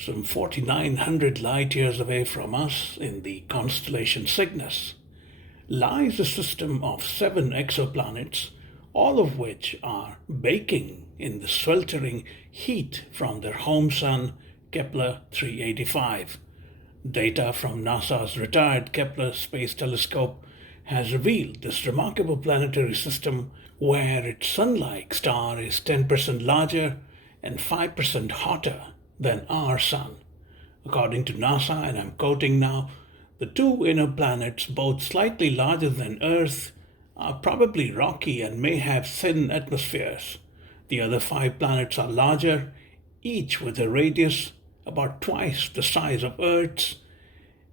some 4,900 light years away from us in the constellation Cygnus, lies a system of 7 exoplanets, all of which are baking in the sweltering heat from their home sun, Kepler 385. Data from NASA's retired Kepler Space Telescope has revealed this remarkable planetary system where its sun-like star is 10% larger and 5% hotter than our sun. According to NASA, and I'm quoting now, the 2 inner planets, both slightly larger than Earth, are probably rocky and may have thin atmospheres. The other 5 planets are larger, each with a radius about twice the size of Earth's,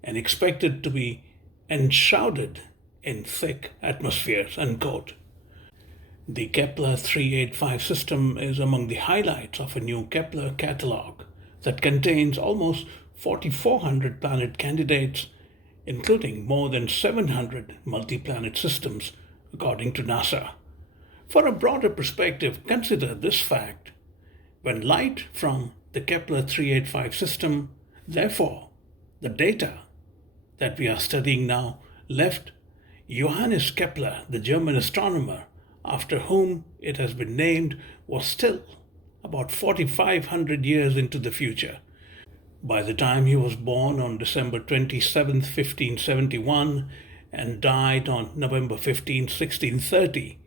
and expected to be enshrouded in thick atmospheres, unquote. The Kepler 385 system is among the highlights of a new Kepler catalog that contains almost 4,400 planet candidates, including more than 700 multi-planet systems, according to NASA. For a broader perspective, consider this fact. When light from the Kepler 385 system, therefore, the data that we are studying now, left Johannes Kepler, the German astronomer, after whom it has been named, was still about 4,500 years into the future. By the time he was born on December 27, 1571, and died on November 15, 1630,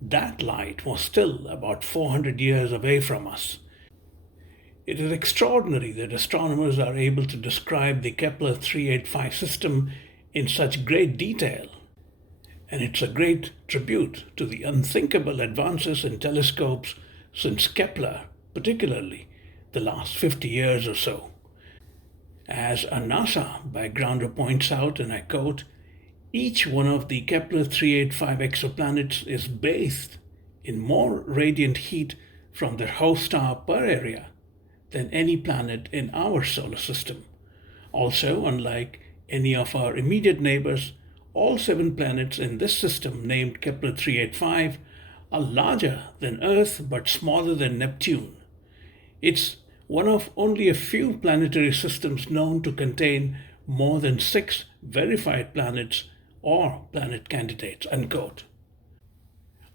that light was still about 400 years away from us. It is extraordinary that astronomers are able to describe the Kepler 385 system in such great detail, and it's a great tribute to the unthinkable advances in telescopes since Kepler, particularly the last 50 years or so. As a NASA backgrounder points out, and I quote, each one of the Kepler 385 exoplanets is bathed in more radiant heat from their host star per area than any planet in our solar system. Also, unlike any of our immediate neighbors, all 7 planets in this system named Kepler 385 are larger than Earth but smaller than Neptune. It's one of only a few planetary systems known to contain more than 6 verified planets or planet candidates, unquote.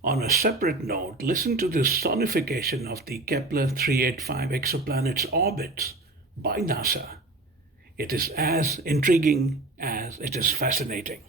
On a separate note, listen to this sonification of the Kepler 385 exoplanets' orbits by NASA. It is as intriguing as it is fascinating.